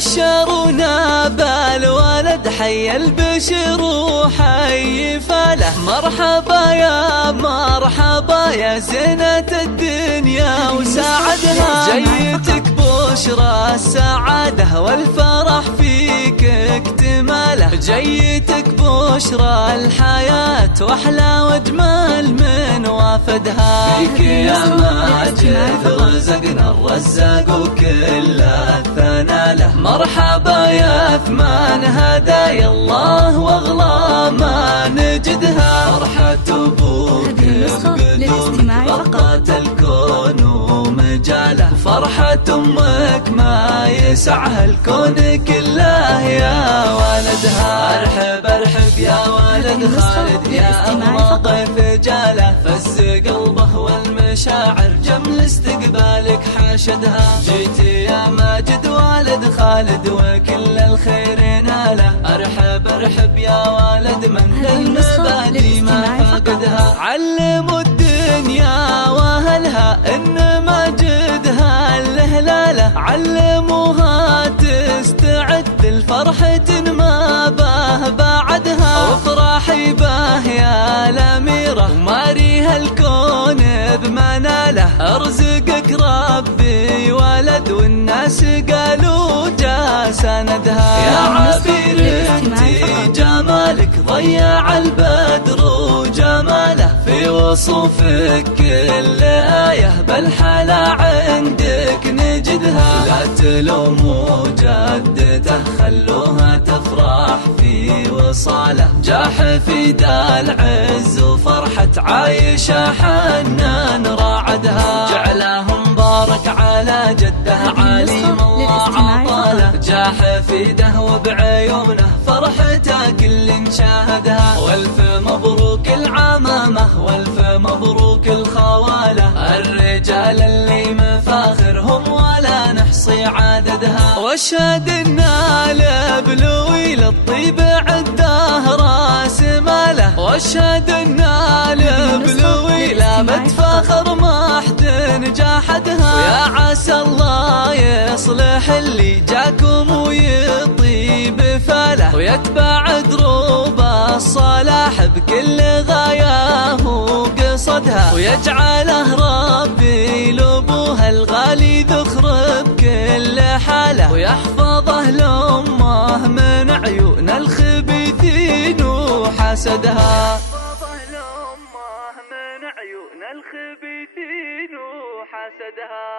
بشرونا بالولد حي البشر وحي فله. مرحبا يا مرحبا يا زينة الدنيا وسعدها، جيتك بشرى السعادة والفرح فيك اكتماله. جيتك بشرى الحياة واحلى واجمل من وافدها. فيك يا ماجد رزقنا الرزاق وكل الثنى له. مرحبا يا ثمان هدايا الله واغلى ما نجدها. فرحة ابوك بقدومك غطت الكون ومجاله. فرحة امك ما يسعها الكون كله يا ولدها. ارحب ارحب يا ولد خالد يا أغلى ضيف جاله. فز قلبه والمشاعر جمل استقبالك حاشدها. جيت يا ماجد والد خالد وكل الخير ناله. ارحب ارحب يا ولد من المبادئ ما فقدها. علموا الدنيا واهلها ان ماجدها الهلاله. علموها تستعد لفرحة ما باه بعدها. وافرحي باه يا الأميرة وماريها الكون بمناله. ارزقك ربي ولد والناس قالوا جا سندها. يا عبير انتي جمالك ضيع البدر وجماله. في وصوفك كل آية بالحلا عندك نجدها. لا تلوموا جدته خلوها تفرح في وصاله. جاح في دا العز وفرحة عايشة حنان راعدها. جعله مبارك على جده عليم الله عطاله. جاح في ده وبعيونه فرحته كل شاهدها. والف مبروك العمامة والف مبروك الخوالة. الرجال اللي مفاخرهم ولا نحصي عددها. واشهد ان البلوي للطيب عده راس ماله. واشهد ان البلوي لا بتفاخر ما حد نجاحدها. ويا عسى الله يصلح اللي جاكم ويطيب فاله. ويتبع دروب الصلاح بكل غاياه وقصدها. ويجعله ربي لابوها الغالي ذخر بكل حاله. ويحفظه لامه من عيون الخبيثين وحسدها. يحفظه لامه من عيون الخبيثين وحسدها.